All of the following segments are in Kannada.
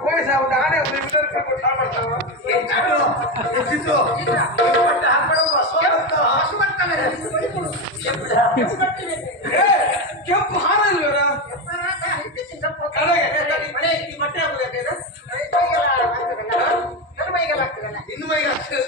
ಪೊಲೀಸ್ ಅವ್ರು ಆನೆ ಒಂದು ವಿಧಕ್ಕೆ ಕೊಟ್ಟು ಮಾಡ್ತಾವ ಎಷ್ಟಿತ್ತು ಬಟ್ಟೆ ಹಾಕ್ಬಿಡೋದು ಕೆಂಪು ಹಾರ ಇಲ್ವರ ಬಟ್ಟೆ ಇನ್ನು ಮೈಗೆ ಆಗ್ತದೆ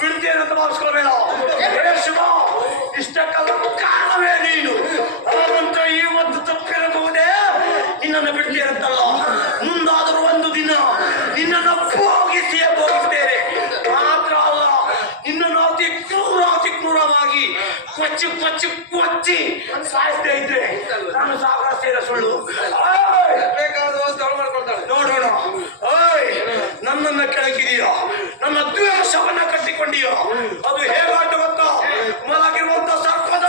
ಬಿಡ್ತೇನಂತ ಭಾವಿಸ್ಕೊಳ್ಬೇಡ. ಶಿವ ಇಷ್ಟಕ್ಕೆಲ್ಲ ಕಾರಣವೇ ನೀನು. ಹಾಗಂತ ಇವತ್ತು ತಪ್ಪಿರಬಹುದೇ ನಿನ್ನನ್ನು ಬಿಡ್ತೇನಂತಲ್ಲ. ಮುಂದಾದರೂ ಒಂದು ದಿನ ನಿನ್ನನ್ನು ಭೋಗಿಸಿಯೇ ಭೋಗಿಸ್ತೇನೆ. ಮಾತ್ರ ಅಲ್ಲ, ನಿನ್ನನ್ನು ಅತಿ ಕ್ರೂರವಾಗಿ ಕೊಚ್ಚಿ ಸಾಯಿಸ್ತೇ ಇದ್ರೆ ನಾನು ಸಾಗರ ಸೇರ ಸುಳ್ಳು ನೋಡೋಣ. ನನ್ನನ್ನ ಕೆಳಗಿದೆಯೋ, ನನ್ನ ದ್ವೇಷವನ್ನ ಕಟ್ಟಿಕೊಂಡಿಯೋ, ಅದು ಹೇಗಾಯ್ತು ಗೊತ್ತಾ? ಮಲಗಿರುವಂತ ಸರ್ಪದ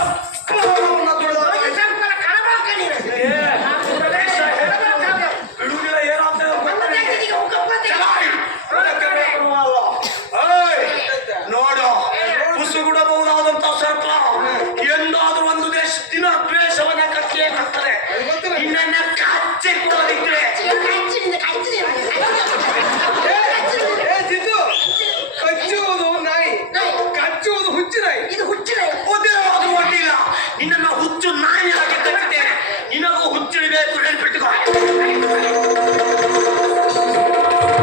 ಬಿಡುವುದಿಲ್ಲ. ಏನಾಗ್ತದೆ ನೋಡು, ಕುಸುಗುಡಬಹುದಾದಂತ ಸರ್ಪ ಎಂದಾದ್ರೂ ಒಂದು ದಿನ ದ್ವೇಷವನ್ನ ಕಟ್ಟಿಯೇ ಕಟ್ತದೆ. ನಿನ್ನ ಕಚ್ಚಿ ಕೊಡೋದಿದ್ರೆ ಕಚ್ಚುವುದು ನಾಯಿ, ಕಚ್ಚುವುದು ಹುಚ್ಚು ನಾಯಿ. ಇದು ಹುಚ್ಚು ನಾಯಿ. ಅದೇ ಅದು ಒಡ್ಡಿಲ್ಲ. ನಿನ್ನ ಹುಚ್ಚು ನಾಯಿ